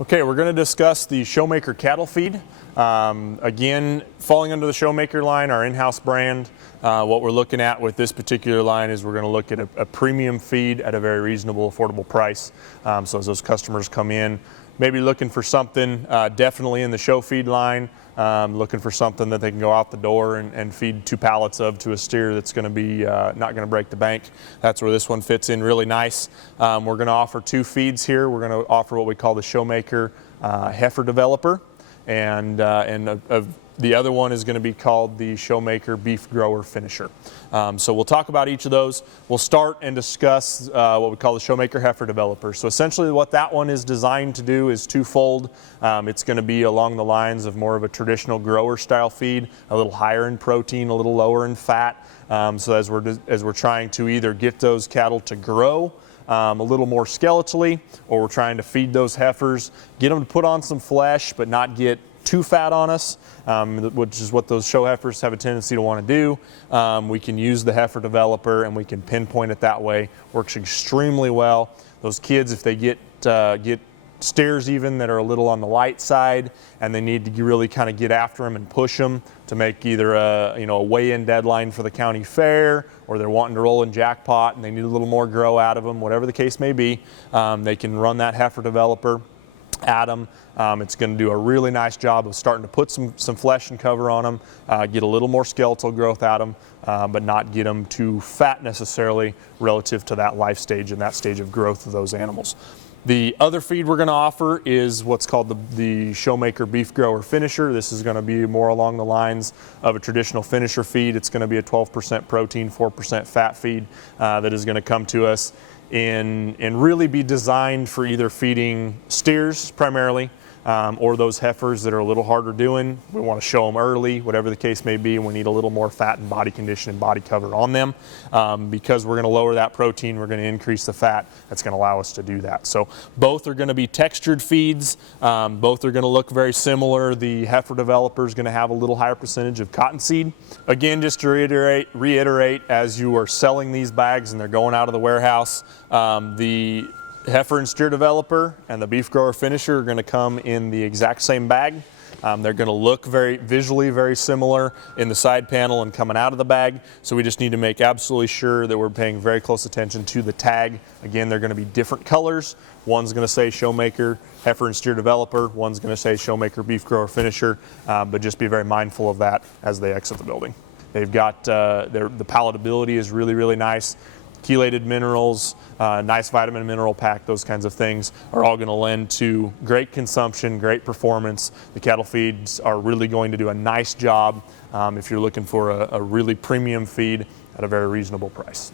Okay, we're going to discuss the Showmaker cattle feed. Again, falling under the Showmaker line, our in-house brand. What we're looking at with this particular line is we're going to look at a premium feed at a very reasonable, affordable price. So as those customers come in, maybe looking for something definitely in the show feed line, looking for something that they can go out the door and feed 2 pallets of to a steer that's going to be not going to break the bank. That's where this one fits in really nice. We're going to offer 2 feeds here. We're going to offer what we call the Showmaker heifer developer, and the other one is going to be called the Showmaker beef grower finisher. So we'll talk about each of those. We'll start and discuss what we call the Showmaker heifer developer. So essentially what that one is designed to do is twofold. It's going to be along the lines of more of a traditional grower style feed, a little higher in protein, a little lower in fat. So as we're trying to either get those cattle to grow a little more skeletally, or we're trying to feed those heifers, get them to put on some flesh but not get too fat on us, which is what those show heifers have a tendency to want to do. We can use the heifer developer and we can pinpoint it that way. Works extremely well. Those kids, if they get steers even that are a little on the light side and they need to really kind of get after them and push them to make either a weigh-in deadline for the county fair, or they're wanting to roll in jackpot and they need a little more grow out of them, whatever the case may be, they can run that heifer developer at them. It's going to do a really nice job of starting to put some flesh and cover on them, get a little more skeletal growth out of them, but not get them too fat necessarily relative to that life stage and that stage of growth of those animals. The other feed we're going to offer is what's called the Showmaker beef grower finisher. This is going to be more along the lines of a traditional finisher feed. It's going to be a 12% protein, 4% fat feed that is going to come to us and really be designed for either feeding steers primarily, or those heifers that are a little harder doing. We want to show them early, whatever the case may be, and we need a little more fat and body condition and body cover on them. Because we're going to lower that protein, we're going to increase the fat. That's going to allow us to do that. So both are going to be textured feeds. Both are going to look very similar. The heifer developer is going to have a little higher percentage of cottonseed. Again, just to reiterate, as you are selling these bags and they're going out of the warehouse, the heifer and steer developer and the beef grower finisher are going to come in the exact same bag. They're going to look visually very similar in the side panel and coming out of the bag. So we just need to make absolutely sure that we're paying very close attention to the tag. Again, they're going to be different colors. One's going to say Showmaker heifer and steer developer. One's going to say Showmaker beef grower finisher. But just be very mindful of that as they exit the building. They've got the palatability is really, really nice. Chelated minerals, nice vitamin and mineral pack, those kinds of things are all going to lend to great consumption, great performance. The cattle feeds are really going to do a nice job if you're looking for a really premium feed at a very reasonable price.